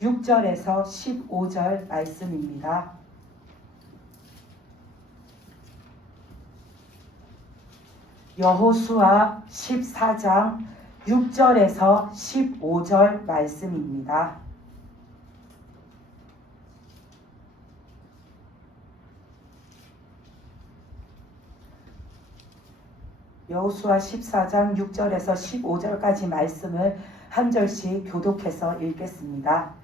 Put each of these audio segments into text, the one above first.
6절에서 15절 말씀입니다. 여호수아 14장 6절에서 15절 말씀입니다. 여호수아 14장 6절에서 15절까지 말씀을 한 절씩 교독해서 읽겠습니다.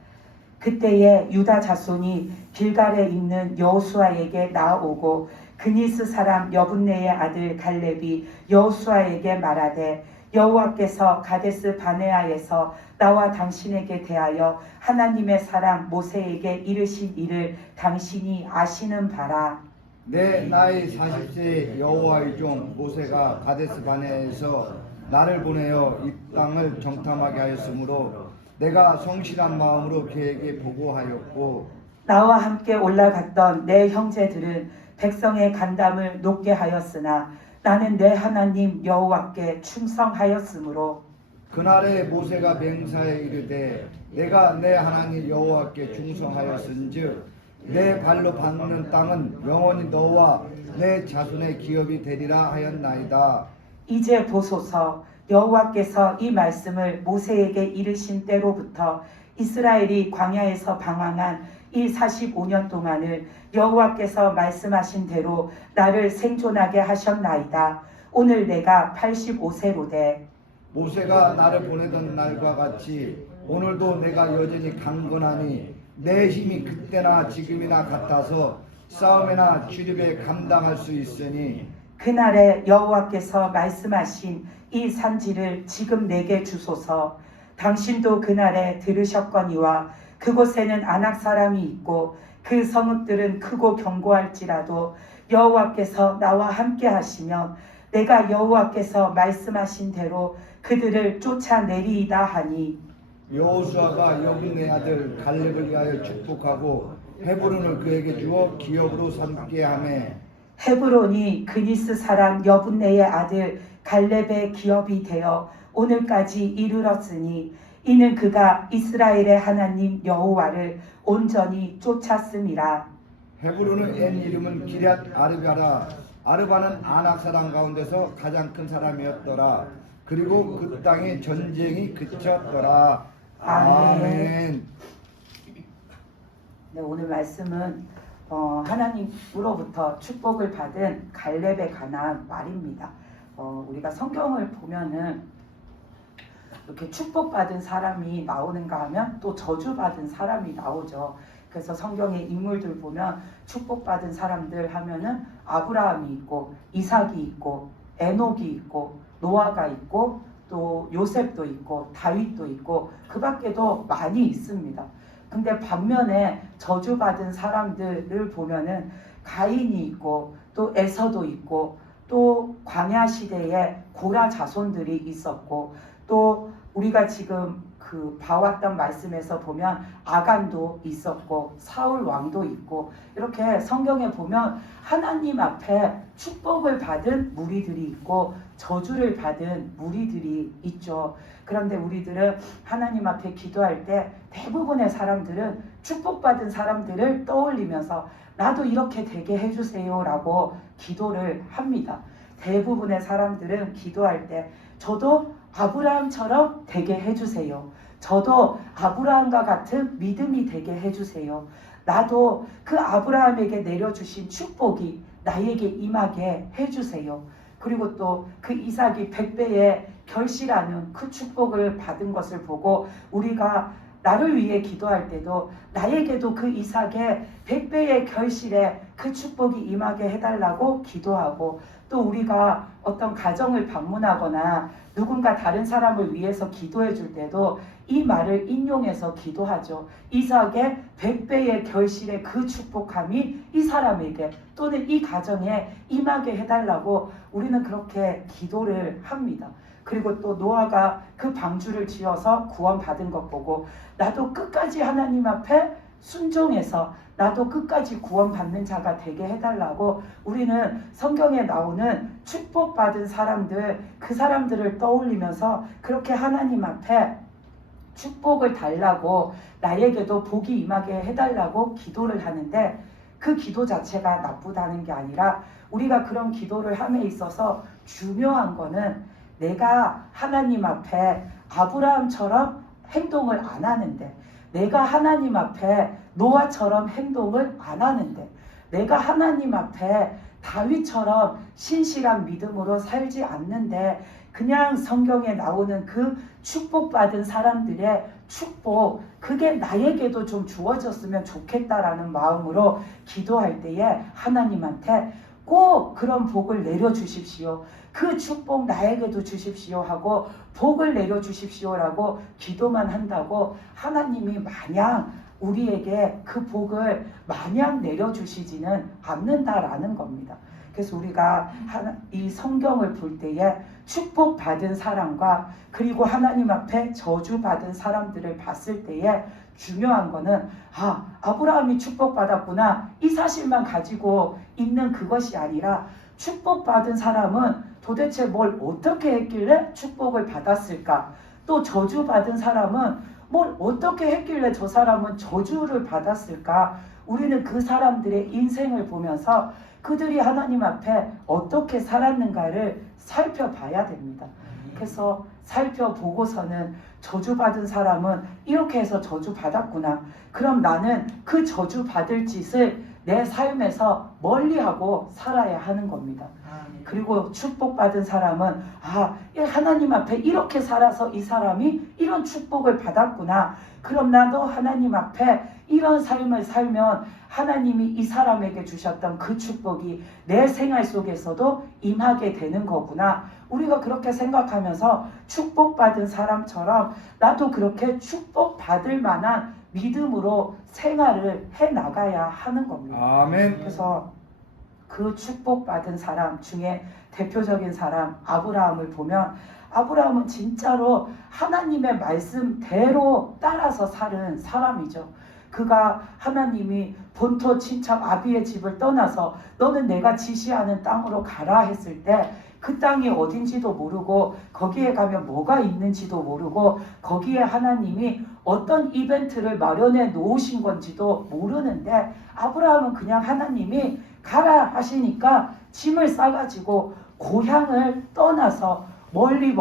그때에 유다 자손이 길갈에 있는 여호수아에게 나아오고 그니스 사람 여분네의 아들 갈렙이 여호수아에게 말하되 여호와께서 가데스 바네아에서 나와 당신에게 대하여 하나님의 사람 모세에게 이르신 일을 당신이 아시는 바라. 내 나이 40세의 여호와의 종 모세가 가데스 바네아에서 나를 보내어 이 땅을 정탐하게 하였으므로 내가 성실한 마음으로 그에게 보고하였고 나와 함께 올라갔던 내 형제들은 백성의 간담을 높게 하였으나 나는 내 하나님 여호와께 충성하였으므로 그날에 모세가 맹사에 이르되 내가 내 하나님 여호와께 충성하였은즉 내 발로 밟는 땅은 영원히 너와 내 자손의 기업이 되리라 하였나이다. 이제 보소서 여호와께서 이 말씀을 모세에게 이르신 때로부터 이스라엘이 광야에서 방황한 이 45년 동안을 여호와께서 말씀하신 대로 나를 생존하게 하셨나이다. 오늘 내가 85세로되 모세가 나를 보내던 날과 같이 오늘도 내가 여전히 강건하니 내 힘이 그때나 지금이나 같아서 싸움이나 주립에 감당할 수 있으니 그날에 여호와께서 말씀하신 이 산지를 지금 내게 주소서. 당신도 그날에 들으셨거니와 그곳에는 아낙 사람이 있고 그 성읍들은 크고 견고할지라도 여호와께서 나와 함께 하시면 내가 여호와께서 말씀하신 대로 그들을 쫓아내리이다 하니 여호수아가 여분네 아들 갈렙을 위하여 축복하고 헤브론을 그에게 주어 기업으로 삼게 하매 헤브론이 그니스 사람 여분네의 아들 갈렙의 기업이 되어 오늘까지 이르렀으니 이는 그가 이스라엘의 하나님 여호와를 온전히 쫓았음이라. 헤브론의 옛 이름은 기럇 아르바라. 아르바는 아낙 사람 가운데서 가장 큰 사람이었더라. 그리고 그 땅에 전쟁이 그쳤더라. 아멘. 네, 오늘 말씀은 하나님으로부터 축복을 받은 갈렙에 관한 말입니다. 우리가 성경을 보면은 이렇게 축복받은 사람이 나오는가 하면 또 저주받은 사람이 나오죠. 그래서 성경의 인물들 보면 축복받은 사람들 하면은 아브라함이 있고 이삭이 있고 에녹이 있고 노아가 있고 또 요셉도 있고 다윗도 있고 그 밖에도 많이 있습니다. 근데 반면에 저주받은 사람들을 보면은 가인이 있고 또 에서도 있고 또 광야 시대에 고라 자손들이 있었고 또 우리가 지금 그 봐왔던 말씀에서 보면 아간도 있었고 사울 왕도 있고 이렇게 성경에 보면 하나님 앞에 축복을 받은 무리들이 있고 저주를 받은 무리들이 있죠. 그런데 우리들은 하나님 앞에 기도할 때 대부분의 사람들은 축복받은 사람들을 떠올리면서 나도 이렇게 되게 해주세요 라고 기도를 합니다. 대부분의 사람들은 기도할 때 저도 아브라함처럼 되게 해주세요. 저도 아브라함과 같은 믿음이 되게 해주세요. 나도 그 아브라함에게 내려주신 축복이 나에게 임하게 해주세요. 그리고 또 그 이삭이 100배의 결실하는 그 축복을 받은 것을 보고 우리가 나를 위해 기도할 때도 나에게도 그 이삭의 100배의 결실에 그 축복이 임하게 해달라고 기도하고 또 우리가 어떤 가정을 방문하거나 누군가 다른 사람을 위해서 기도해 줄 때도 이 말을 인용해서 기도하죠. 이삭의 100배의 결실의 그 축복함이 이 사람에게 또는 이 가정에 임하게 해달라고 우리는 그렇게 기도를 합니다. 그리고 또 노아가 그 방주를 지어서 구원받은 것 보고 나도 끝까지 하나님 앞에 순종해서 나도 끝까지 구원받는 자가 되게 해달라고 우리는 성경에 나오는 축복받은 사람들 그 사람들을 떠올리면서 그렇게 하나님 앞에 축복을 달라고 나에게도 복이 임하게 해달라고 기도를 하는데 그 기도 자체가 나쁘다는 게 아니라 우리가 그런 기도를 함에 있어서 중요한 거는 내가 하나님 앞에 아브라함처럼 행동을 안 하는데, 내가 하나님 앞에 노아처럼 행동을 안 하는데, 내가 하나님 앞에 다윗처럼 신실한 믿음으로 살지 않는데 그냥 성경에 나오는 그 축복받은 사람들의 축복, 그게 나에게도 좀 주어졌으면 좋겠다라는 마음으로 기도할 때에 하나님한테 꼭 그런 복을 내려주십시오. 그 축복 나에게도 주십시오 하고 복을 내려주십시오라고 기도만 한다고 하나님이 마냥 우리에게 그 복을 마냥 내려주시지는 않는다라는 겁니다. 그래서 우리가 이 성경을 볼 때에 축복받은 사람과 그리고 하나님 앞에 저주받은 사람들을 봤을 때에 중요한 거는 아브라함이 축복받았구나 이 사실만 가지고 있는 그것이 아니라 축복받은 사람은 도대체 뭘 어떻게 했길래 축복을 받았을까? 또 저주받은 사람은 뭘 어떻게 했길래 저 사람은 저주를 받았을까? 우리는 그 사람들의 인생을 보면서 그들이 하나님 앞에 어떻게 살았는가를 살펴봐야 됩니다. 그래서 살펴보고서는 저주받은 사람은 이렇게 해서 저주받았구나. 그럼 나는 그 저주받을 짓을 내 삶에서 멀리하고 살아야 하는 겁니다. 그리고 축복받은 사람은 하나님 앞에 이렇게 살아서 이 사람이 이런 축복을 받았구나. 그럼 나도 하나님 앞에 이런 삶을 살면 하나님이 이 사람에게 주셨던 그 축복이 내 생활 속에서도 임하게 되는 거구나. 우리가 그렇게 생각하면서 축복받은 사람처럼 나도 그렇게 축복받을 만한 믿음으로 생활을 해나가야 하는 겁니다. 아멘. 그래서 그 축복받은 사람 중에 대표적인 사람 아브라함을 보면 아브라함은 진짜로 하나님의 말씀대로 따라서 사는 사람이죠. 그가 하나님이 본토 친척 아비의 집을 떠나서 너는 내가 지시하는 땅으로 가라 했을 때 그 땅이 어딘지도 모르고 거기에 가면 뭐가 있는지도 모르고 거기에 하나님이 어떤 이벤트를 마련해 놓으신 건지도 모르는데 아브라함은 그냥 하나님이 가라 하시니까 짐을 싸가지고 고향을 떠나서 멀리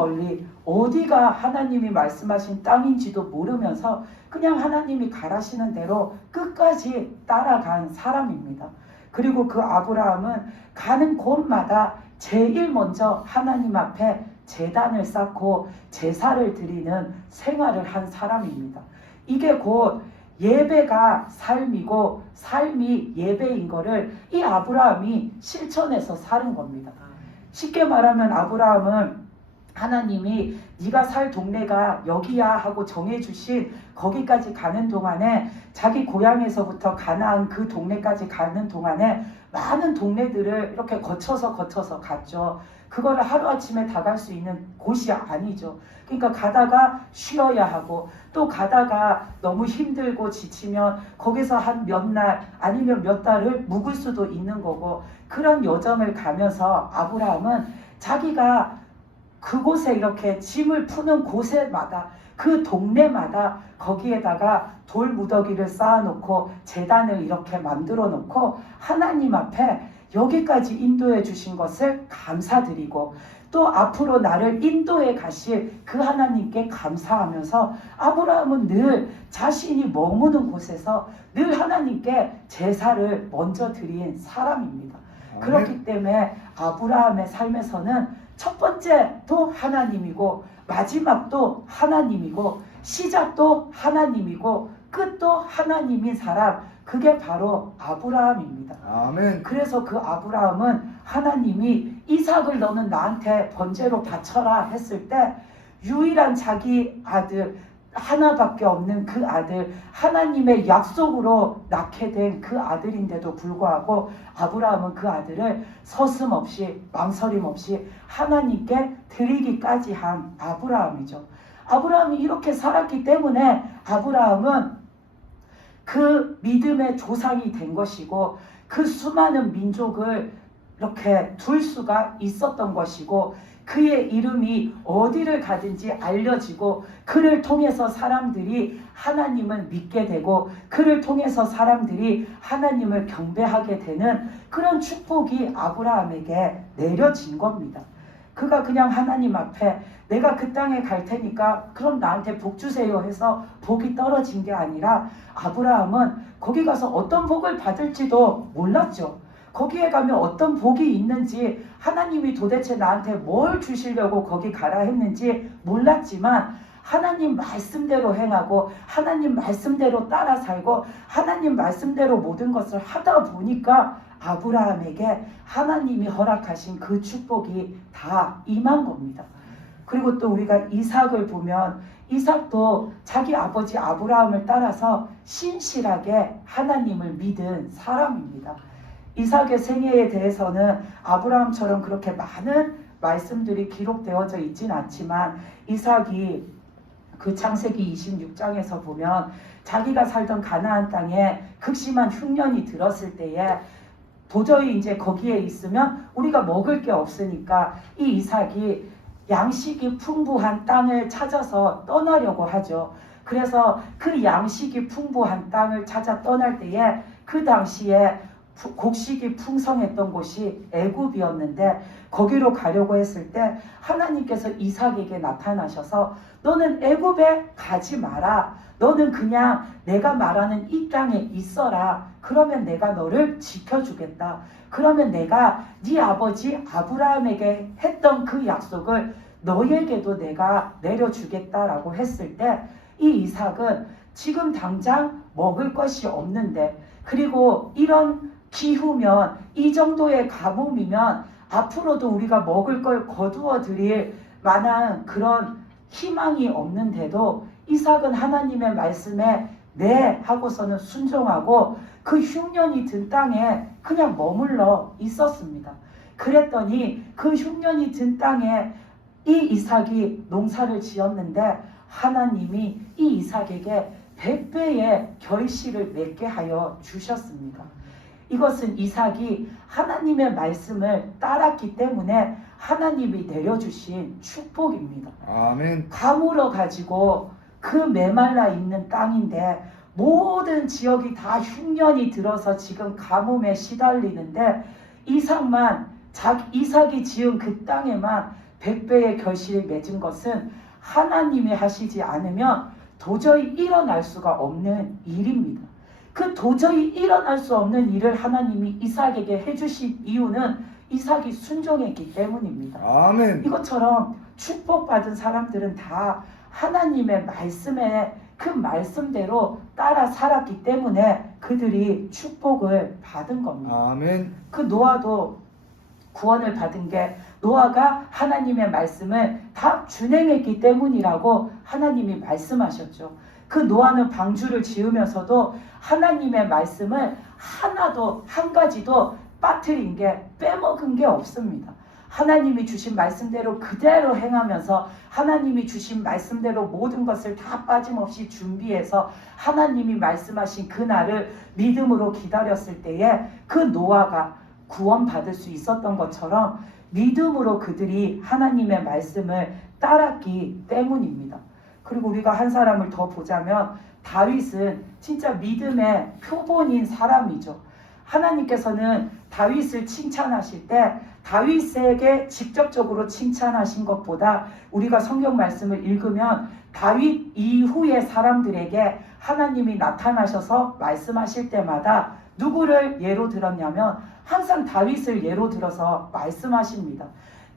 어디가 하나님이 말씀하신 땅인지도 모르면서 그냥 하나님이 가라시는 대로 끝까지 따라간 사람입니다. 그리고 그 아브라함은 가는 곳마다 제일 먼저 하나님 앞에 제단을 쌓고 제사를 드리는 생활을 한 사람입니다. 이게 곧 예배가 삶이고 삶이 예배인 거를 이 아브라함이 실천해서 사는 겁니다. 쉽게 말하면 아브라함은 하나님이 네가 살 동네가 여기야 하고 정해주신 거기까지 가는 동안에 자기 고향에서부터 가나안 그 동네까지 가는 동안에 많은 동네들을 이렇게 거쳐서 갔죠. 그거를 하루아침에 다 갈 수 있는 곳이 아니죠. 그러니까 가다가 쉬어야 하고 또 가다가 너무 힘들고 지치면 거기서 한 몇 날 아니면 몇 달을 묵을 수도 있는 거고 그런 여정을 가면서 아브라함은 자기가 그곳에 이렇게 짐을 푸는 곳에마다 그 동네마다 거기에다가 돌 무더기를 쌓아놓고 제단을 이렇게 만들어 놓고 하나님 앞에 여기까지 인도해 주신 것을 감사드리고 또 앞으로 나를 인도해 가실 그 하나님께 감사하면서 아브라함은 늘 자신이 머무는 곳에서 늘 하나님께 제사를 먼저 드린 사람입니다. 그렇기 때문에 아브라함의 삶에서는 첫 번째도 하나님이고 마지막도 하나님이고 시작도 하나님이고 끝도 하나님인 사람, 그게 바로 아브라함입니다. 아멘. 그래서 그 아브라함은 하나님이 이삭을 너는 나한테 번제로 바쳐라 했을 때 유일한 자기 아들 하나밖에 없는 그 아들, 하나님의 약속으로 낳게 된 그 아들인데도 불구하고 아브라함은 그 아들을 서슴없이 망설임 없이 하나님께 드리기까지 한 아브라함이죠. 아브라함이 이렇게 살았기 때문에 아브라함은 그 믿음의 조상이 된 것이고 그 수많은 민족을 이렇게 둘 수가 있었던 것이고 그의 이름이 어디를 가든지 알려지고 그를 통해서 사람들이 하나님을 믿게 되고 그를 통해서 사람들이 하나님을 경배하게 되는 그런 축복이 아브라함에게 내려진 겁니다. 그가 그냥 하나님 앞에 내가 그 땅에 갈 테니까 그럼 나한테 복 주세요 해서 복이 떨어진 게 아니라 아브라함은 거기 가서 어떤 복을 받을지도 몰랐죠. 거기에 가면 어떤 복이 있는지 하나님이 도대체 나한테 뭘 주시려고 거기 가라 했는지 몰랐지만 하나님 말씀대로 행하고 하나님 말씀대로 따라 살고 하나님 말씀대로 모든 것을 하다 보니까 아브라함에게 하나님이 허락하신 그 축복이 다 임한 겁니다. 그리고 또 우리가 이삭을 보면 이삭도 자기 아버지 아브라함을 따라서 신실하게 하나님을 믿은 사람입니다. 이삭의 생애에 대해서는 아브라함처럼 그렇게 많은 말씀들이 기록되어져 있진 않지만 이삭이 그 창세기 26장에서 보면 자기가 살던 가나안 땅에 극심한 흉년이 들었을 때에 도저히 이제 거기에 있으면 우리가 먹을 게 없으니까 이 이삭이 양식이 풍부한 땅을 찾아서 떠나려고 하죠. 그래서 그 양식이 풍부한 땅을 찾아 떠날 때에 그 당시에 곡식이 풍성했던 곳이 애굽이었는데 거기로 가려고 했을 때 하나님께서 이삭에게 나타나셔서 너는 애굽에 가지 마라. 너는 그냥 내가 말하는 이 땅에 있어라. 그러면 내가 너를 지켜주겠다. 그러면 내가 네 아버지 아브라함에게 했던 그 약속을 너에게도 내가 내려주겠다라고 했을 때 이 이삭은 지금 당장 먹을 것이 없는데 그리고 이런 기후면 이 정도의 가뭄이면 앞으로도 우리가 먹을 걸 거두어 드릴 만한 그런 희망이 없는데도 이삭은 하나님의 말씀에 네 하고서는 순종하고 그 흉년이 든 땅에 그냥 머물러 있었습니다. 그랬더니 그 흉년이 든 땅에 이 이삭이 농사를 지었는데 하나님이 이 이삭에게 100배의 결실을 맺게 하여 주셨습니다. 이것은 이삭이 하나님의 말씀을 따랐기 때문에 하나님이 내려주신 축복입니다. 아멘. 가물어 가지고 그 메말라 있는 땅인데 모든 지역이 다 흉년이 들어서 지금 가뭄에 시달리는데 이삭이 지은 그 땅에만 100배의 결실을 맺은 것은 하나님이 하시지 않으면 도저히 일어날 수가 없는 일입니다. 그 도저히 일어날 수 없는 일을 하나님이 이삭에게 해주신 이유는 이삭이 순종했기 때문입니다. 아멘. 이것처럼 축복받은 사람들은 다 하나님의 말씀에 그 말씀대로 따라 살았기 때문에 그들이 축복을 받은 겁니다. 아멘. 그 노아도 구원을 받은 게 노아가 하나님의 말씀을 다 준행했기 때문이라고 하나님이 말씀하셨죠. 그 노아는 방주를 지으면서도 하나님의 말씀을 하나도 한 가지도 빠뜨린 게 빼먹은 게 없습니다. 하나님이 주신 말씀대로 그대로 행하면서 하나님이 주신 말씀대로 모든 것을 다 빠짐없이 준비해서 하나님이 말씀하신 그날을 믿음으로 기다렸을 때에 그 노아가 구원받을 수 있었던 것처럼 믿음으로 그들이 하나님의 말씀을 따랐기 때문입니다. 그리고 우리가 한 사람을 더 보자면 다윗은 진짜 믿음의 표본인 사람이죠. 하나님께서는 다윗을 칭찬하실 때 다윗에게 직접적으로 칭찬하신 것보다 우리가 성경 말씀을 읽으면 다윗 이후의 사람들에게 하나님이 나타나셔서 말씀하실 때마다 누구를 예로 들었냐면 항상 다윗을 예로 들어서 말씀하십니다.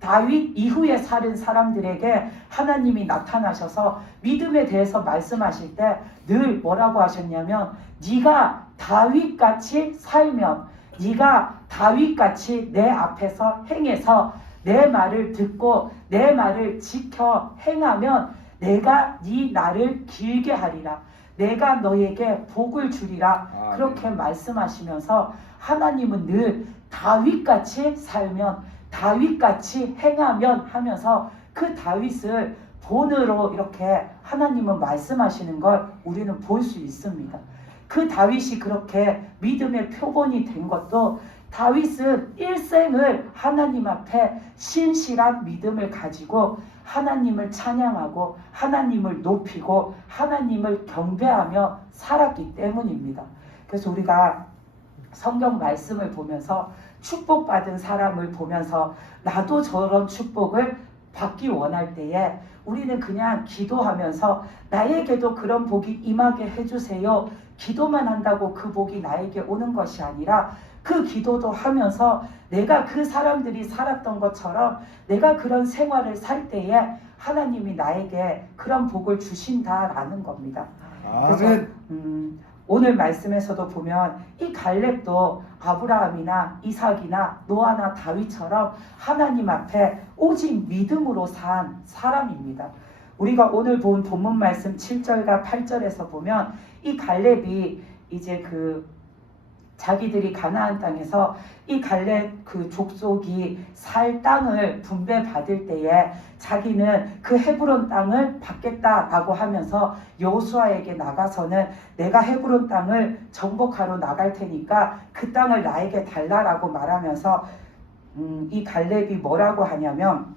다윗 이후에 살은 사람들에게 하나님이 나타나셔서 믿음에 대해서 말씀하실 때 늘 뭐라고 하셨냐면 네가 다윗같이 살면 네가 다윗같이 내 앞에서 행해서 내 말을 듣고 내 말을 지켜 행하면 내가 네 날을 길게 하리라. 내가 너에게 복을 주리라. 그렇게 말씀하시면서 하나님은 늘 다윗같이 살면 다윗같이 행하면 하면서 그 다윗을 본으로 이렇게 하나님은 말씀하시는 걸 우리는 볼 수 있습니다. 그 다윗이 그렇게 믿음의 표본이 된 것도 다윗은 일생을 하나님 앞에 신실한 믿음을 가지고 하나님을 찬양하고 하나님을 높이고 하나님을 경배하며 살았기 때문입니다. 그래서 우리가 성경 말씀을 보면서 축복받은 사람을 보면서 나도 저런 축복을 받기 원할 때에 우리는 그냥 기도하면서 나에게도 그런 복이 임하게 해주세요. 기도만 한다고 그 복이 나에게 오는 것이 아니라 그 기도도 하면서 내가 그 사람들이 살았던 것처럼 내가 그런 생활을 살 때에 하나님이 나에게 그런 복을 주신다라는 겁니다. 그래서 아멘. 오늘 말씀에서도 보면 이 갈렙도 아브라함이나 이삭이나 노아나 다윗처럼 하나님 앞에 오직 믿음으로 산 사람입니다. 우리가 오늘 본 본문 말씀 7절과 8절에서 보면 이 갈렙이 이제 자기들이 가나안 땅에서 이 갈렙 그 족속이 살 땅을 분배받을 때에 자기는 그 헤브론 땅을 받겠다라고 하면서 여호수아에게 나가서는 내가 헤브론 땅을 정복하러 나갈 테니까 그 땅을 나에게 달라라고 말하면서 이 갈렙이 뭐라고 하냐면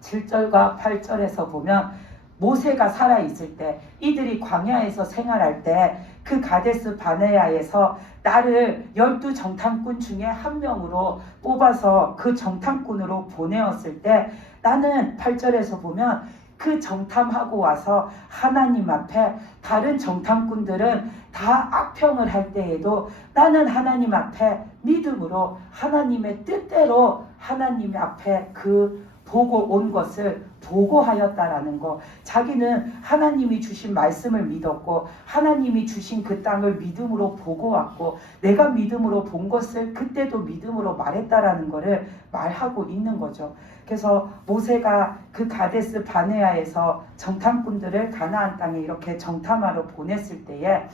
7절과 8절에서 보면 모세가 살아있을 때 이들이 광야에서 생활할 때 그 가데스 바네아에서 나를 12 정탐꾼 중에 한 명으로 뽑아서 그 정탐꾼으로 보내었을 때 나는 8절에서 보면 그 정탐하고 와서 하나님 앞에 다른 정탐꾼들은 다 악평을 할 때에도 나는 하나님 앞에 믿음으로 하나님의 뜻대로 하나님 앞에 그 보고 온 것을 보고하였다라는 거. 자기는 하나님이 주신 말씀을 믿었고 하나님이 주신 그 땅을 믿음으로 보고 왔고 내가 믿음으로 본 것을 그때도 믿음으로 말했다라는 것을 말하고 있는 거죠. 그래서 모세가 그 가데스 바네아에서 정탐꾼들을 가나안 땅에 이렇게 정탐하러 보냈을 때에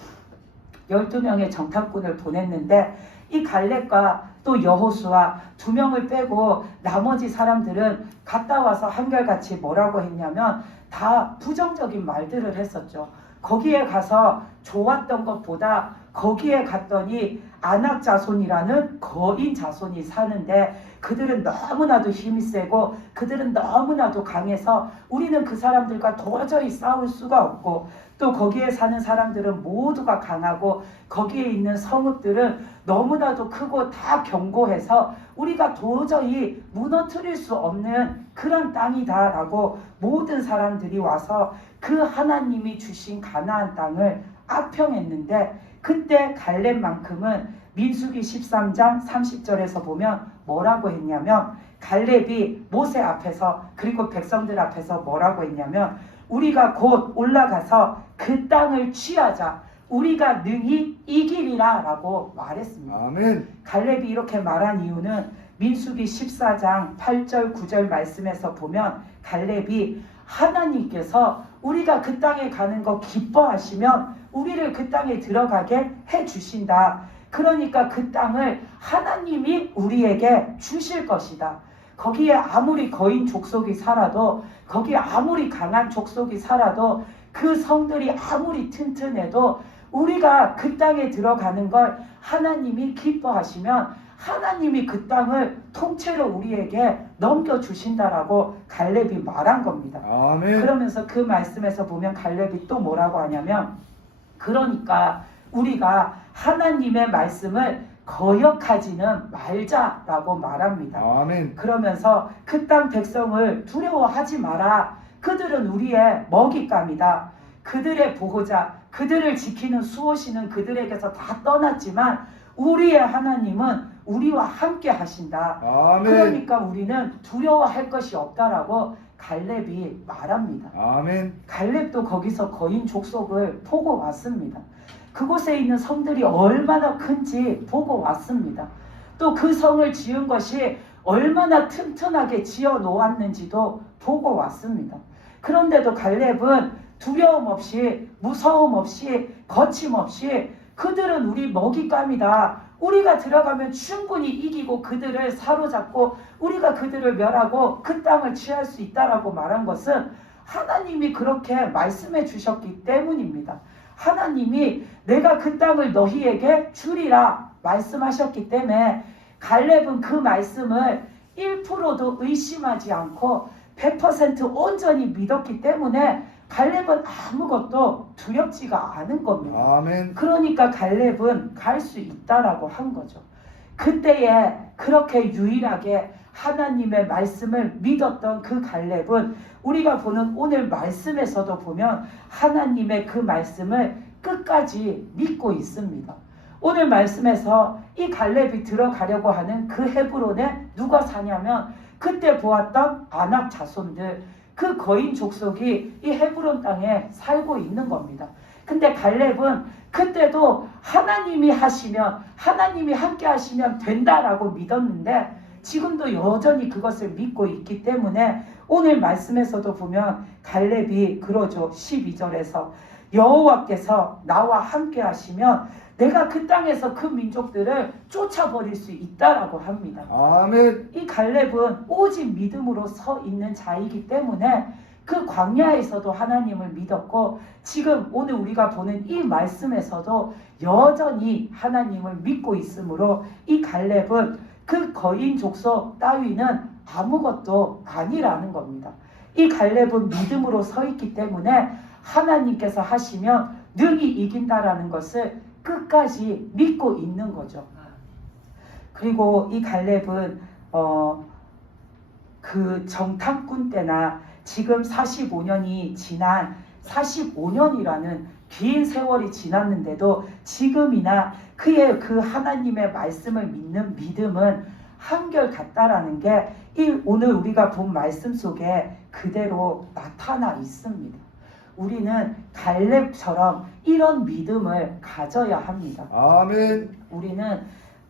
12명의 정탐꾼을 보냈는데 이 갈렙과 또 여호수아 2명을 빼고 나머지 사람들은 갔다 와서 한결같이 뭐라고 했냐면 다 부정적인 말들을 했었죠. 거기에 가서 좋았던 것보다 거기에 갔더니 아낙 자손이라는 거인 자손이 사는데 그들은 너무나도 힘이 세고 그들은 너무나도 강해서 우리는 그 사람들과 도저히 싸울 수가 없고 또 거기에 사는 사람들은 모두가 강하고 거기에 있는 성읍들은 너무나도 크고 다 견고해서 우리가 도저히 무너뜨릴 수 없는 그런 땅이다라고 모든 사람들이 와서 그 하나님이 주신 가나안 땅을 악평했는데 그때 갈렙만큼은 민수기 13장 30절에서 보면 뭐라고 했냐면 갈렙이 모세 앞에서 그리고 백성들 앞에서 뭐라고 했냐면 우리가 곧 올라가서 그 땅을 취하자 우리가 능히 이기리라 라고 말했습니다. 아멘. 갈렙이 이렇게 말한 이유는 민수기 14장 8절 9절 말씀에서 보면 갈렙이 하나님께서 우리가 그 땅에 가는 거 기뻐하시면 우리를 그 땅에 들어가게 해주신다. 그러니까 그 땅을 하나님이 우리에게 주실 것이다. 거기에 아무리 거인 족속이 살아도 거기에 아무리 강한 족속이 살아도 그 성들이 아무리 튼튼해도 우리가 그 땅에 들어가는 걸 하나님이 기뻐하시면 하나님이 그 땅을 통째로 우리에게 넘겨주신다라고 갈렙이 말한 겁니다. 아멘. 그러면서 그 말씀에서 보면 갈렙이 또 뭐라고 하냐면 그러니까 우리가 하나님의 말씀을 거역하지는 말자라고 말합니다. 아멘. 그러면서 그 땅 백성을 두려워하지 마라. 그들은 우리의 먹잇감이다. 그들의 보호자, 그들을 지키는 수호신은 그들에게서 다 떠났지만 우리의 하나님은 우리와 함께 하신다. 아멘. 그러니까 우리는 두려워할 것이 없다라고 갈렙이 말합니다. 아멘. 갈렙도 거기서 거인 족속을 보고 왔습니다. 그곳에 있는 성들이 얼마나 큰지 보고 왔습니다. 또 그 성을 지은 것이 얼마나 튼튼하게 지어 놓았는지도 보고 왔습니다. 그런데도 갈렙은 두려움 없이 무서움 없이 거침없이 그들은 우리 먹잇감이다. 우리가 들어가면 충분히 이기고 그들을 사로잡고 우리가 그들을 멸하고 그 땅을 취할 수 있다라고 말한 것은 하나님이 그렇게 말씀해 주셨기 때문입니다. 하나님이 내가 그 땅을 너희에게 주리라 말씀하셨기 때문에 갈렙은 그 말씀을 1%도 의심하지 않고 100% 온전히 믿었기 때문에 갈렙은 아무것도 두렵지가 않은 겁니다. 아멘. 그러니까 갈렙은 갈 수 있다라고 한 거죠. 그때에 그렇게 유일하게 하나님의 말씀을 믿었던 그 갈렙은 우리가 보는 오늘 말씀에서도 보면 하나님의 그 말씀을 끝까지 믿고 있습니다. 오늘 말씀에서 이 갈렙이 들어가려고 하는 그 헤브론에 누가 사냐면 그때 보았던 아낙 자손들, 그 거인 족속이 이 헤브론 땅에 살고 있는 겁니다. 근데 갈렙은 그때도 하나님이 하시면, 하나님이 함께 하시면 된다라고 믿었는데 지금도 여전히 그것을 믿고 있기 때문에 오늘 말씀에서도 보면 갈렙이 그러죠. 12절에서 여호와께서 나와 함께 하시면 내가 그 땅에서 그 민족들을 쫓아버릴 수 있다라고 합니다. 아멘. 이 갈렙은 오직 믿음으로 서 있는 자이기 때문에 그 광야에서도 하나님을 믿었고 지금 오늘 우리가 보는 이 말씀에서도 여전히 하나님을 믿고 있으므로 이 갈렙은 그 거인 족속 따위는 아무것도 아니라는 겁니다. 이 갈렙은 믿음으로 서 있기 때문에 하나님께서 하시면 능히 이긴다라는 것을 끝까지 믿고 있는 거죠. 그리고 이 갈렙은 그 정탐꾼 때나 지금 45년이 지난 45년이라는 긴 세월이 지났는데도 지금이나 그의 그 하나님의 말씀을 믿는 믿음은 한결같다라는 게 이 오늘 우리가 본 말씀 속에 그대로 나타나 있습니다. 우리는 갈렙처럼 이런 믿음을 가져야 합니다. 아멘. 우리는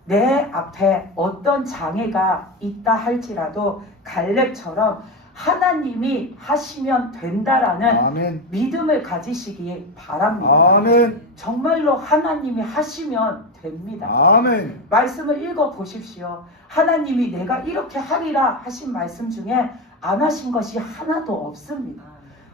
내 앞에 어떤 장애가 있다 할지라도 갈렙처럼 하나님이 하시면 된다라는 아멘. 믿음을 가지시기 바랍니다. 아멘. 정말로 하나님이 하시면 됩니다. 아멘. 말씀을 읽어 보십시오. 하나님이 내가 이렇게 하리라 하신 말씀 중에 안 하신 것이 하나도 없습니다.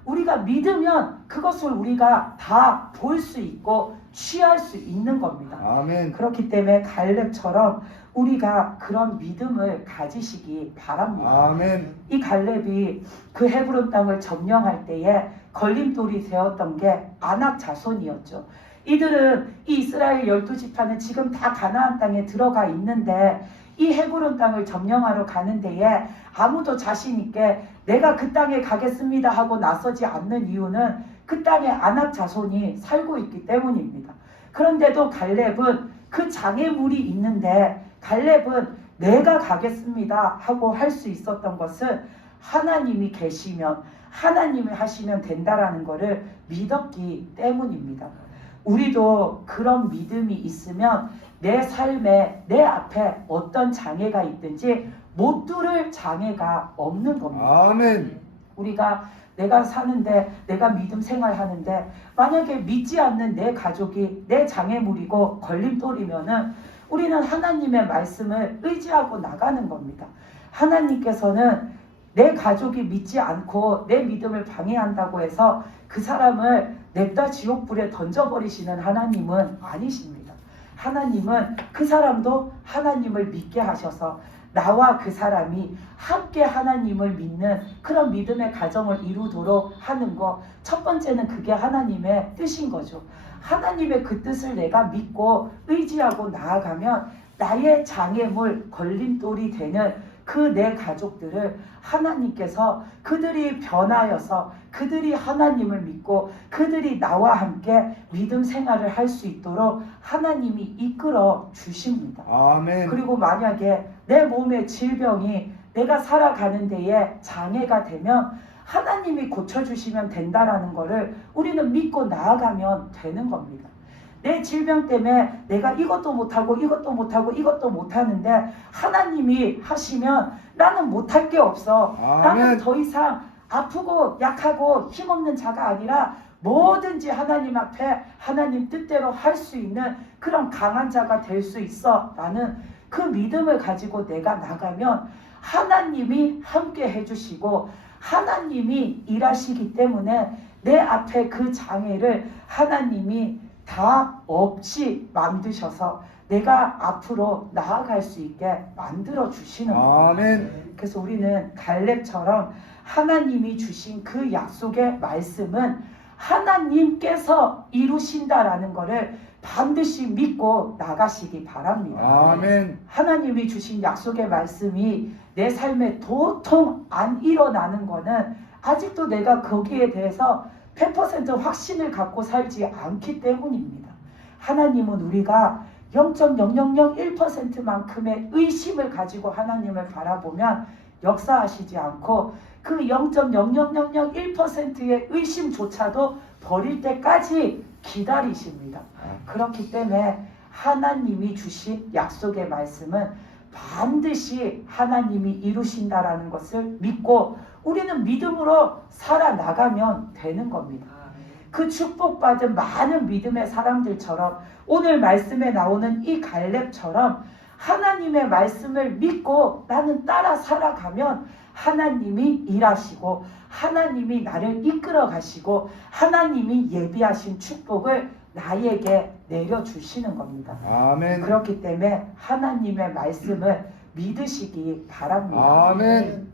우리가 믿으면 그것을 우리가 다 볼 수 있고 취할 수 있는 겁니다. 아멘. 그렇기 때문에 갈렙처럼 우리가 그런 믿음을 가지시기 바랍니다. 아멘. 이 갈렙이 그 헤브론 땅을 점령할 때에 걸림돌이 되었던 게 아낙 자손이었죠. 이들은 이 이스라엘 12지파는 지금 다 가나안 땅에 들어가 있는데 이 헤브론 땅을 점령하러 가는 데에 아무도 자신 있게 내가 그 땅에 가겠습니다 하고 나서지 않는 이유는 그 땅에 아낙 자손이 살고 있기 때문입니다. 그런데도 갈렙은 그 장애물이 있는데 갈렙은 내가 가겠습니다 하고 할 수 있었던 것은 하나님이 계시면 하나님이 하시면 된다라는 것을 믿었기 때문입니다. 우리도 그런 믿음이 있으면 내 삶에 내 앞에 어떤 장애가 있든지 못 뚫을 장애가 없는 겁니다. 아멘. 우리가 내가 사는데 내가 믿음 생활하는데 만약에 믿지 않는 내 가족이 내 장애물이고 걸림돌이면은 우리는 하나님의 말씀을 의지하고 나가는 겁니다. 하나님께서는 내 가족이 믿지 않고 내 믿음을 방해한다고 해서 그 사람을 냅다 지옥불에 던져버리시는 하나님은 아니십니다. 하나님은 그 사람도 하나님을 믿게 하셔서 나와 그 사람이 함께 하나님을 믿는 그런 믿음의 가정을 이루도록 하는 것, 첫 번째는 그게 하나님의 뜻인 거죠. 하나님의 그 뜻을 내가 믿고 의지하고 나아가면 나의 장애물, 걸림돌이 되는 그 내 가족들을 하나님께서 그들이 변하여서 그들이 하나님을 믿고 그들이 나와 함께 믿음 생활을 할 수 있도록 하나님이 이끌어 주십니다. 아멘. 그리고 만약에 내 몸의 질병이 내가 살아가는 데에 장애가 되면 하나님이 고쳐주시면 된다라는 것을 우리는 믿고 나아가면 되는 겁니다. 내 질병 때문에 내가 이것도 못하고 이것도 못하고 이것도 못하는데 하나님이 하시면 나는 못할 게 없어. 아멘. 나는 더 이상 아프고 약하고 힘없는 자가 아니라 뭐든지 하나님 앞에 하나님 뜻대로 할 수 있는 그런 강한 자가 될 수 있어. 나는 그 믿음을 가지고 내가 나가면 하나님이 함께 해주시고 하나님이 일하시기 때문에 내 앞에 그 장애를 하나님이 다 없이 만드셔서 내가 앞으로 나아갈 수 있게 만들어 주시는 거예요. 아멘. 그래서 우리는 갈렙처럼 하나님이 주신 그 약속의 말씀은 하나님께서 이루신다라는 것을 반드시 믿고 나가시기 바랍니다. 아멘. 하나님이 주신 약속의 말씀이 내 삶에 도통 안 일어나는 것은 아직도 내가 거기에 대해서 100% 확신을 갖고 살지 않기 때문입니다. 하나님은 우리가 0.0001%만큼의 의심을 가지고 하나님을 바라보면 역사하시지 않고 그 0.0001%의 의심조차도 버릴 때까지 기다리십니다. 그렇기 때문에 하나님이 주신 약속의 말씀은 반드시 하나님이 이루신다라는 것을 믿고 우리는 믿음으로 살아나가면 되는 겁니다. 그 축복받은 많은 믿음의 사람들처럼 오늘 말씀에 나오는 이 갈렙처럼 하나님의 말씀을 믿고 나는 따라 살아가면 하나님이 일하시고 하나님이 나를 이끌어 가시고 하나님이 예비하신 축복을 나에게 내려주시는 겁니다. 아멘. 그렇기 때문에 하나님의 말씀을 믿으시기 바랍니다. 아멘.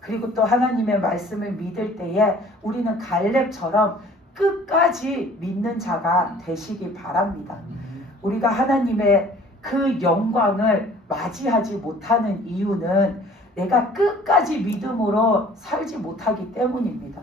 그리고 또 하나님의 말씀을 믿을 때에 우리는 갈렙처럼 끝까지 믿는 자가 되시기 바랍니다. 우리가 하나님의 그 영광을 맞이하지 못하는 이유는 내가 끝까지 믿음으로 살지 못하기 때문입니다.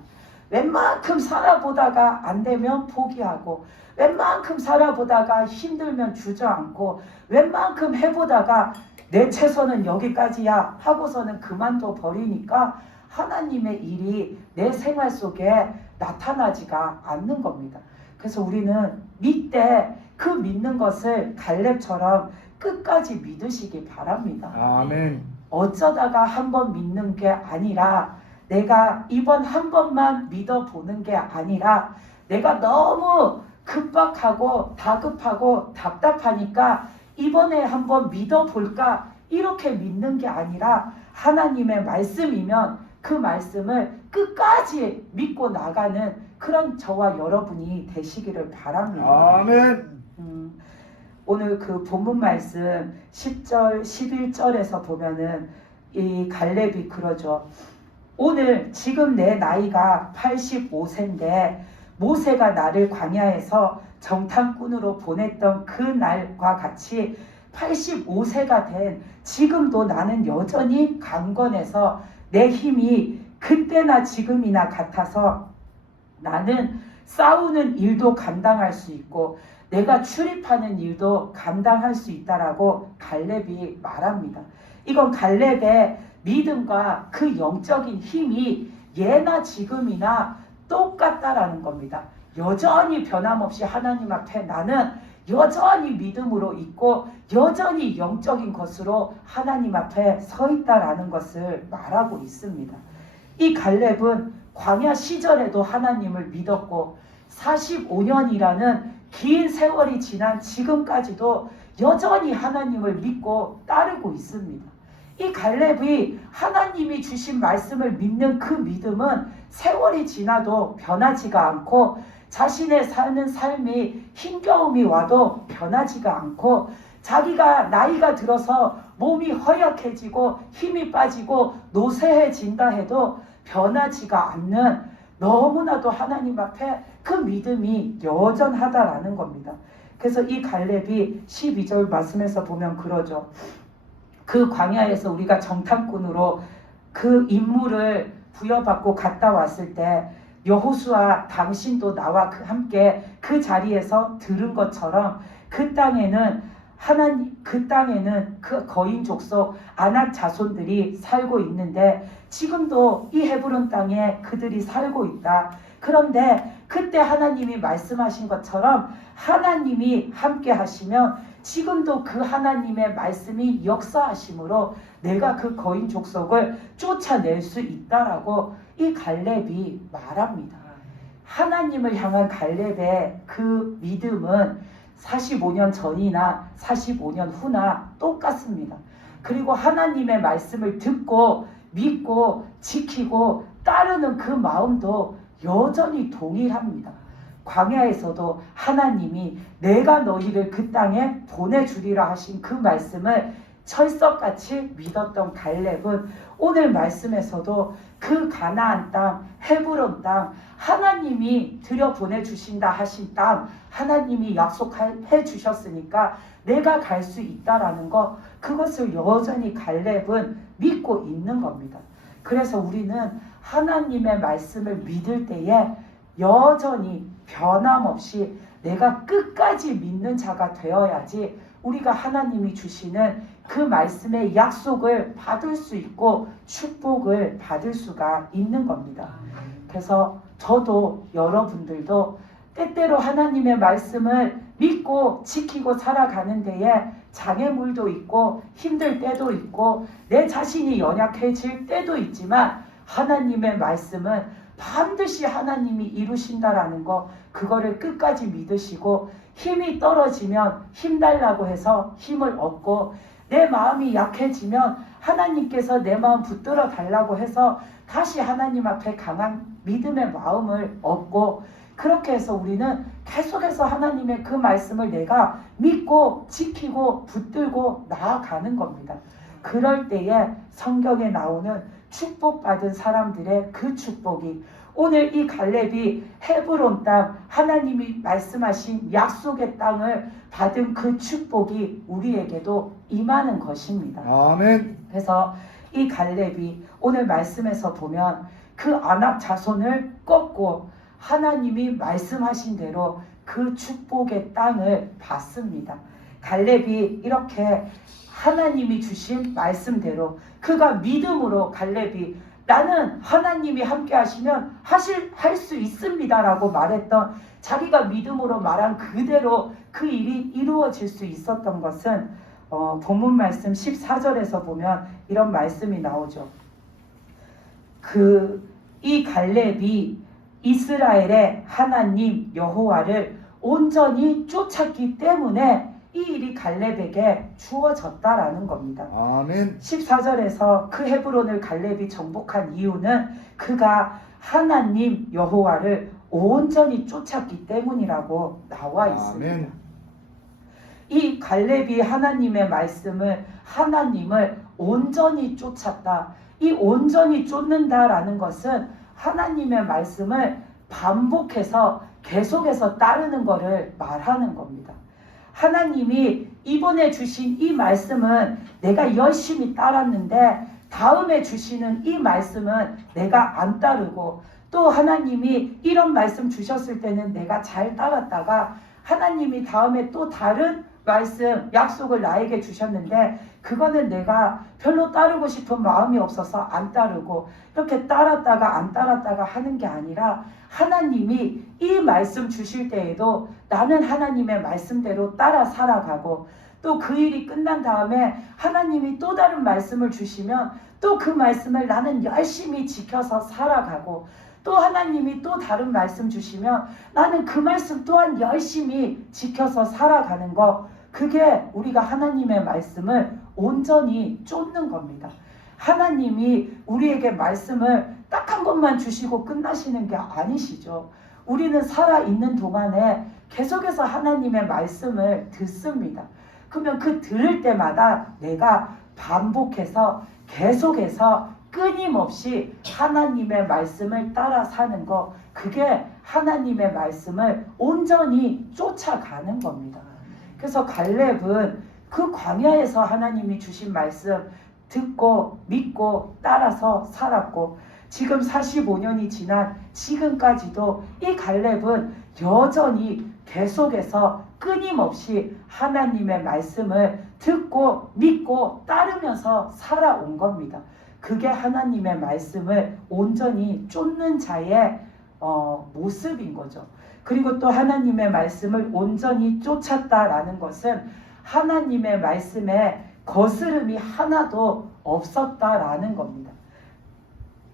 웬만큼 살아보다가 안 되면 포기하고 웬만큼 살아보다가 힘들면 주저앉고 웬만큼 해보다가 내 최선은 여기까지야 하고서는 그만둬 버리니까 하나님의 일이 내 생활 속에 나타나지가 않는 겁니다. 그래서 우리는 믿되 그 믿는 것을 갈렙처럼 끝까지 믿으시기 바랍니다. 아멘. 어쩌다가 한번 믿는 게 아니라 내가 이번 한 번만 믿어보는 게 아니라 내가 너무 급박하고 다급하고 답답하니까 이번에 한번 믿어볼까 이렇게 믿는 게 아니라 하나님의 말씀이면 그 말씀을 끝까지 믿고 나가는 그런 저와 여러분이 되시기를 바랍니다. 아멘. 오늘 그 본문 말씀 10절 11절에서 보면은 이 갈렙이 그러죠. 오늘 지금 내 나이가 85세인데 모세가 나를 광야에서 정탐꾼으로 보냈던 그 날과 같이 85세가 된 지금도 나는 여전히 강건해서 내 힘이 그때나 지금이나 같아서 나는 싸우는 일도 감당할 수 있고 내가 출입하는 일도 감당할 수 있다라고 갈렙이 말합니다. 이건 갈렙의 믿음과 그 영적인 힘이 예나 지금이나 똑같다라는 겁니다. 여전히 변함없이 하나님 앞에 나는 여전히 믿음으로 있고 여전히 영적인 것으로 하나님 앞에 서 있다라는 것을 말하고 있습니다. 이 갈렙은 광야 시절에도 하나님을 믿었고 45년이라는 긴 세월이 지난 지금까지도 여전히 하나님을 믿고 따르고 있습니다. 이 갈렙이 하나님이 주신 말씀을 믿는 그 믿음은 세월이 지나도 변하지가 않고 자신의 사는 삶이 힘겨움이 와도 변하지가 않고 자기가 나이가 들어서 몸이 허약해지고 힘이 빠지고 노쇠해진다 해도 변하지가 않는 너무나도 하나님 앞에 그 믿음이 여전하다라는 겁니다. 그래서 이 갈렙이 12절 말씀에서 보면 그러죠. 그 광야에서 우리가 정탐꾼으로 그 임무를 부여받고 갔다 왔을 때 여호수아 당신도 나와 함께 그 자리에서 들은 것처럼 그 땅에는 그 거인 족속 아낙 자손들이 살고 있는데 지금도 이 헤브론 땅에 그들이 살고 있다. 그런데 그때 하나님이 말씀하신 것처럼 하나님이 함께 하시면 지금도 그 하나님의 말씀이 역사하심으로 내가 그 거인 족속을 쫓아낼 수 있다라고 이 갈렙이 말합니다. 하나님을 향한 갈렙의 그 믿음은 45년 전이나 45년 후나 똑같습니다. 그리고 하나님의 말씀을 듣고 믿고 지키고 따르는 그 마음도 여전히 동일합니다. 광야에서도 하나님이 내가 너희를 그 땅에 보내주리라 하신 그 말씀을 철석같이 믿었던 갈렙은 오늘 말씀에서도 그 가나안 땅, 헤브론 땅, 하나님이 들여보내주신다 하신 땅, 하나님이 약속해 주셨으니까 내가 갈 수 있다라는 것, 그것을 여전히 갈렙은 믿고 있는 겁니다. 그래서 우리는 하나님의 말씀을 믿을 때에 여전히 변함없이 내가 끝까지 믿는 자가 되어야지 우리가 하나님이 주시는 그 말씀의 약속을 받을 수 있고 축복을 받을 수가 있는 겁니다. 그래서 저도 여러분들도 때때로 하나님의 말씀을 믿고 지키고 살아가는 데에 장애물도 있고 힘들 때도 있고 내 자신이 연약해질 때도 있지만 하나님의 말씀은 반드시 하나님이 이루신다라는 거, 그거를 끝까지 믿으시고 힘이 떨어지면 힘달라고 해서 힘을 얻고 내 마음이 약해지면 하나님께서 내 마음 붙들어 달라고 해서 다시 하나님 앞에 강한 믿음의 마음을 얻고, 그렇게 해서 우리는 계속해서 하나님의 그 말씀을 내가 믿고 지키고 붙들고 나아가는 겁니다. 그럴 때에 성경에 나오는 축복받은 사람들의 그 축복이, 오늘 이 갈렙이 헤브론 땅, 하나님이 말씀하신 약속의 땅을 받은 그 축복이 우리에게도 임하는 것입니다. 아멘. 그래서 이 갈렙이 오늘 말씀에서 보면 그 아낙 자손을 꺾고 하나님이 말씀하신 대로 그 축복의 땅을 받습니다. 갈렙이 이렇게 하나님이 주신 말씀대로 그가 믿음으로 갈렙이 나는 하나님이 함께 하시면 할 수 있습니다 라고 말했던, 자기가 믿음으로 말한 그대로 그 일이 이루어질 수 있었던 것은 본문 말씀 14절에서 보면 이런 말씀이 나오죠. 이 갈렙이 이스라엘의 하나님 여호와를 온전히 쫓았기 때문에 이 일이 갈렙에게 주어졌다라는 겁니다. 아멘. 14절에서 그 헤브론을 갈렙이 정복한 이유는 그가 하나님 여호와를 온전히 쫓았기 때문이라고 나와 있습니다. 아멘. 이 갈렙이 하나님의 말씀을, 하나님을 온전히 쫓았다. 이 온전히 쫓는다라는 것은 하나님의 말씀을 반복해서 계속해서 따르는 것을 말하는 겁니다. 하나님이 이번에 주신 이 말씀은 내가 열심히 따랐는데 다음에 주시는 이 말씀은 내가 안 따르고, 또 하나님이 이런 말씀 주셨을 때는 내가 잘 따랐다가 하나님이 다음에 또 다른 말씀, 약속을 나에게 주셨는데 그거는 내가 별로 따르고 싶은 마음이 없어서 안 따르고, 이렇게 따랐다가 안 따랐다가 하는 게 아니라 하나님이 이 말씀 주실 때에도 나는 하나님의 말씀대로 따라 살아가고, 또 그 일이 끝난 다음에 하나님이 또 다른 말씀을 주시면 또 그 말씀을 나는 열심히 지켜서 살아가고, 또 하나님이 또 다른 말씀 주시면 나는 그 말씀 또한 열심히 지켜서 살아가는 거, 그게 우리가 하나님의 말씀을 온전히 쫓는 겁니다. 하나님이 우리에게 말씀을 딱 한 번만 주시고 끝나시는 게 아니시죠. 우리는 살아있는 동안에 계속해서 하나님의 말씀을 듣습니다. 그러면 그 들을 때마다 내가 반복해서 계속해서 끊임없이 하나님의 말씀을 따라 사는 거, 그게 하나님의 말씀을 온전히 쫓아가는 겁니다. 그래서 갈렙은 그 광야에서 하나님이 주신 말씀 듣고 믿고 따라서 살았고, 지금 45년이 지난 지금까지도 이 갈렙은 여전히 계속해서 끊임없이 하나님의 말씀을 듣고 믿고 따르면서 살아온 겁니다. 그게 하나님의 말씀을 온전히 쫓는 자의 모습인 거죠. 그리고 또 하나님의 말씀을 온전히 쫓았다라는 것은 하나님의 말씀에 거스름이 하나도 없었다라는 겁니다.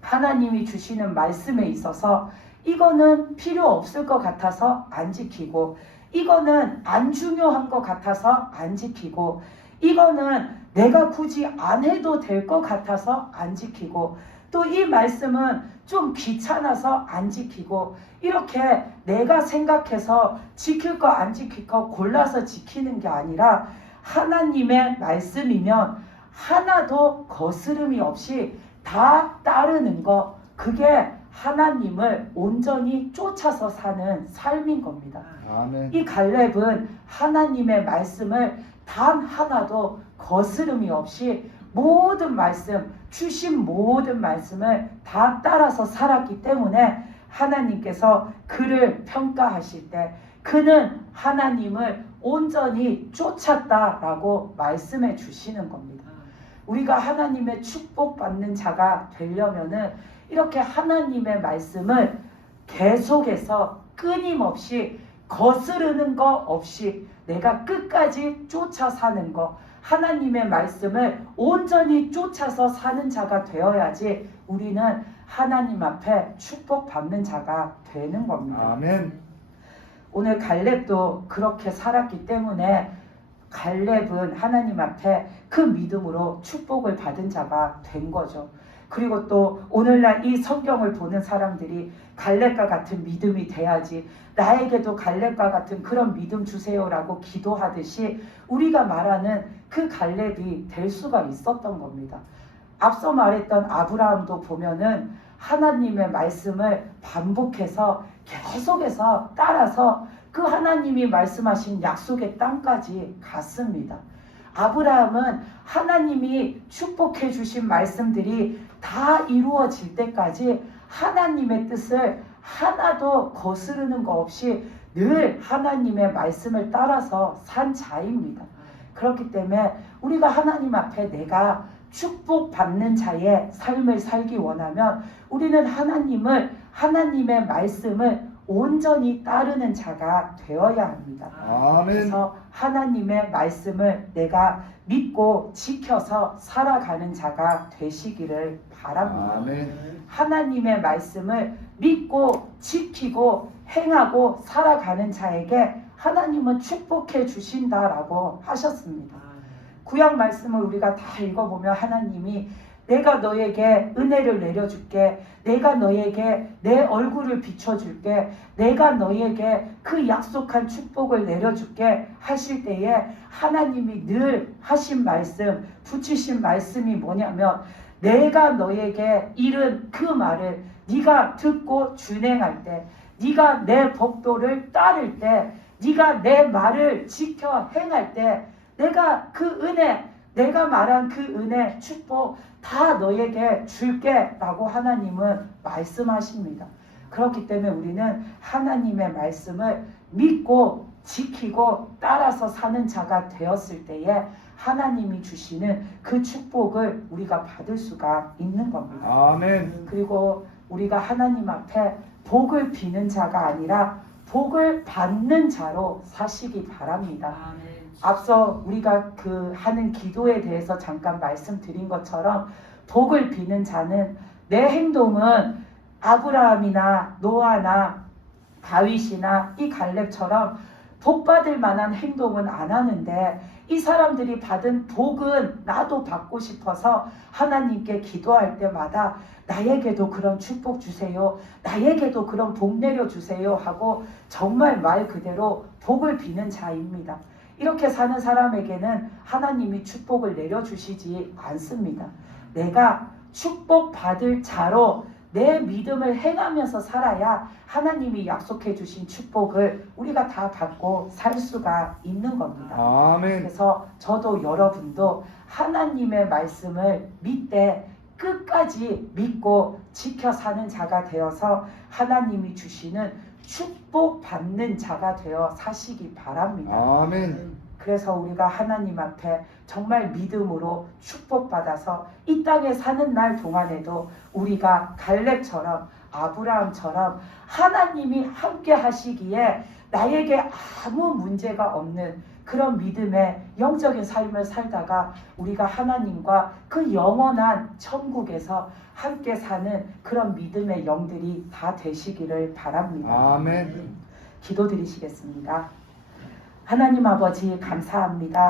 하나님이 주시는 말씀에 있어서 이거는 필요 없을 것 같아서 안 지키고, 이거는 안 중요한 것 같아서 안 지키고, 이거는 내가 굳이 안 해도 될 것 같아서 안 지키고, 또 이 말씀은 좀 귀찮아서 안 지키고 이렇게 내가 생각해서 지킬 거 안 지킬 거 골라서 지키는 게 아니라 하나님의 말씀이면 하나도 거스름이 없이 다 따르는 거, 그게 하나님을 온전히 쫓아서 사는 삶인 겁니다. 아멘. 이 갈렙은 하나님의 말씀을 단 하나도 거스름이 없이 모든 말씀, 주신 모든 말씀을 다 따라서 살았기 때문에 하나님께서 그를 평가하실 때 그는 하나님을 온전히 쫓았다라고 말씀해 주시는 겁니다. 우리가 하나님의 축복받는 자가 되려면은 이렇게 하나님의 말씀을 계속해서 끊임없이 거스르는 거 없이 내가 끝까지 쫓아 사는 거, 하나님의 말씀을 온전히 쫓아서 사는 자가 되어야지 우리는 하나님 앞에 축복받는 자가 되는 겁니다. 아멘. 오늘 갈렙도 그렇게 살았기 때문에 갈렙은 하나님 앞에 그 믿음으로 축복을 받은 자가 된 거죠. 그리고 또 오늘날 이 성경을 보는 사람들이 갈렙과 같은 믿음이 돼야지, 나에게도 갈렙과 같은 그런 믿음 주세요라고 기도하듯이 우리가 말하는 그 갈렙이 될 수가 있었던 겁니다. 앞서 말했던 아브라함도 보면은 하나님의 말씀을 반복해서 계속해서 따라서 그 하나님이 말씀하신 약속의 땅까지 갔습니다. 아브라함은 하나님이 축복해 주신 말씀들이 다 이루어질 때까지 하나님의 뜻을 하나도 거스르는 거 없이 늘 하나님의 말씀을 따라서 산 자입니다. 그렇기 때문에 우리가 하나님 앞에 내가 축복받는 자의 삶을 살기 원하면 우리는 하나님의 말씀을 온전히 따르는 자가 되어야 합니다. 아멘. 그래서 하나님의 말씀을 내가 믿고 지켜서 살아가는 자가 되시기를 바랍니다. 아멘. 하나님의 말씀을 믿고 지키고 행하고 살아가는 자에게 하나님은 축복해 주신다라고 하셨습니다. 구약 말씀을 우리가 다 읽어보면 하나님이 내가 너에게 은혜를 내려줄게, 내가 너에게 내 얼굴을 비춰줄게, 내가 너에게 그 약속한 축복을 내려줄게 하실 때에 하나님이 늘 하신 말씀, 붙이신 말씀이 뭐냐면 내가 너에게 이른 그 말을 네가 듣고 준행할 때, 네가 내 법도를 따를 때, 네가 내 말을 지켜 행할 때 내가 그 은혜, 내가 말한 그 은혜, 축복 다 너에게 줄게 라고 하나님은 말씀하십니다. 그렇기 때문에 우리는 하나님의 말씀을 믿고 지키고 따라서 사는 자가 되었을 때에 하나님이 주시는 그 축복을 우리가 받을 수가 있는 겁니다. 아멘. 그리고 우리가 하나님 앞에 복을 비는 자가 아니라 복을 받는 자로 사시기 바랍니다. 앞서 우리가 그 하는 기도에 대해서 잠깐 말씀드린 것처럼 복을 비는 자는 내 행동은 아브라함이나 노아나 다윗이나 이 갈렙처럼 복 받을 만한 행동은 안 하는데 이 사람들이 받은 복은 나도 받고 싶어서 하나님께 기도할 때마다 나에게도 그런 축복 주세요, 나에게도 그런 복 내려주세요 하고 정말 말 그대로 복을 비는 자입니다. 이렇게 사는 사람에게는 하나님이 축복을 내려주시지 않습니다. 내가 축복받을 자로 내 믿음을 행하면서 살아야 하나님이 약속해 주신 축복을 우리가 다 받고 살 수가 있는 겁니다. 아멘. 그래서 저도 여러분도 하나님의 말씀을 믿되 끝까지 믿고 지켜 사는 자가 되어서 하나님이 주시는 축복받는 자가 되어 사시기 바랍니다. 아멘. 그래서 우리가 하나님 앞에 정말 믿음으로 축복받아서 이 땅에 사는 날 동안에도 우리가 갈렙처럼 아브라함처럼 하나님이 함께 하시기에 나에게 아무 문제가 없는 그런 믿음의 영적인 삶을 살다가 우리가 하나님과 그 영원한 천국에서 함께 사는 그런 믿음의 영들이 다 되시기를 바랍니다. 아멘. 기도드리시겠습니다. 하나님 아버지 감사합니다.